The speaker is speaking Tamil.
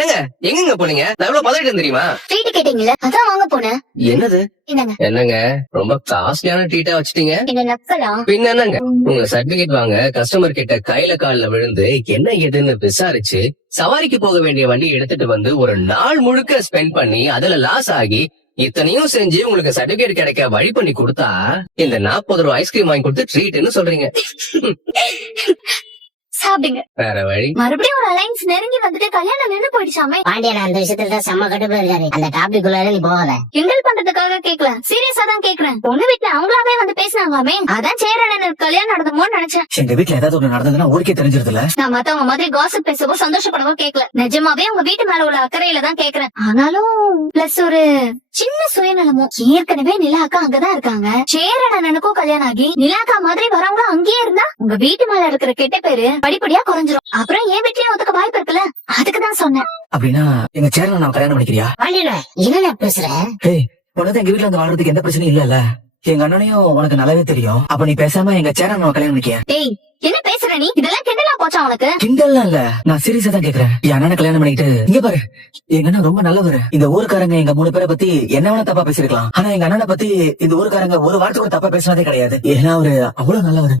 ஏங்க எங்க போனீங்க? நான் எவ்வளவு பதவிட்டு தெரியுமா? ட்ரீட் கேட்டீங்கல்ல, அதான் வாங்க போனேன். என்னது? என்னங்க என்னங்க ரொம்ப காஸ்ட்லியான ட்ரீட்டா வச்சிட்டீங்க. என்ன நக்கலாம்? பின்ன என்னங்க, உங்க சர்டிபிகேட் வாங்க கஸ்டமர் கிட்ட கையில கால்ல விழுந்து என்ன ஏதுன்னு விசாரிச்சு சவாரிக்கு போக வேண்டிய வண்டி எடுத்துட்டு வந்து ஒரு நாள் முழுக்க ஸ்பெண்ட் பண்ணி அதுல லாஸ் ஆகி இத்தனையும் செஞ்சு உங்களுக்கு சர்டிபிகேட் கிடைக்க வழி பண்ணி கொடுத்தா இந்த 40 ரூபாய் ஐஸ்கிரீம் வாங்கி கொடுத்து ட்ரீட்னு சொல்றீங்க. சாப்பிடுங்க. வேற வழி? மறுபடியும் ஒரு அலைன்ஸ் நெருங்கி வந்துட்டு கல்யாணம் நின்னு போயிடுச்சாமே. பாண்டியன் அந்த விஷயத்துல தான் செம்ம கடுப்புல இருக்காரு. அந்த டாபிக் உள்ளார நீ போகாத. கிண்டல் பண்றதுக்காக கேக்கல, சீரியஸா தான் கேக்குறேன். பொண்ணு வீட்டுல அவங்களாவே வந்து பேசினாங்களாமே, அதான் சேரன் கல்யாணம் நடந்துமோன்னு நினைச்சேன். எங்க வீட்டுல ஏதாவது ஒண்ணு நடந்ததுன்னா ஊருக்கே தெரிஞ்சிருதுல. நான் மத்தவங்க மாதிரி காசிப் பேசவோ சந்தோஷப்படவோ கேக்கல. நிஜமாவே உங்க வீட்டு மேல உள்ள அக்கறையில தான் கேக்குறேன். ஆனாலும் பிளஸ் ஒரு சின்ன சுயநலமும். ஏற்கனவே நிலாக்கா அங்கதான் இருக்காங்க. சேரனுக்கும் கல்யாணம் ஆகி நிலாக்கா மாதிரி வரவங்க அங்கேயே இருந்தா உங்க வீட்டு மேல இருக்கிற கெட்ட பேரு படிப்படியா குறைஞ்சிரும். அப்புறம் என் வீட்லயும் ஒத்துக்க வாய்ப்பு இருக்குல்ல, அதுக்குதான் சொன்னேன். அப்படின்னா எங்க சேரனை நான் கல்யாணம் பண்ணிக்கிறியா? பாண்டியன் என்ன பேசுற? ஏய், உனக்கு எங்க வீட்டுல வந்து வாழ்றதுக்கு எந்த பிரச்சனையும் இல்லல்ல. எங்க அண்ணனையும் உனக்கு நல்லாவே தெரியும். அப்ப நீ பேசாம எங்க சேரனை நான் கல்யாணம் பண்ணிக்கிய. டேய், என்ன பேசுற நீ? இதெல்லாம் கிண்டலா போச்சா உனக்கு? கிண்டல்லாம் இல்ல, நான் சீரியஸா தான் கேக்குறேன். என் அண்ணனை கல்யாணம் பண்ணிக்கிட்டு இங்க பாரு, எங்க அண்ணன் ரொம்ப நல்லவரு. இந்த ஊருக்காரங்க எங்க 3 பேரை பத்தி என்ன வேணா தப்பா பேசிருக்கலாம். ஆனா எங்க அண்ணனை பத்தி இந்த ஊருக்காரங்க ஒரு வார்த்தை கூட தப்பா பேசினதே கிடையாது. ஏன்னா அவரு அவ்வளவு நல்லவரு.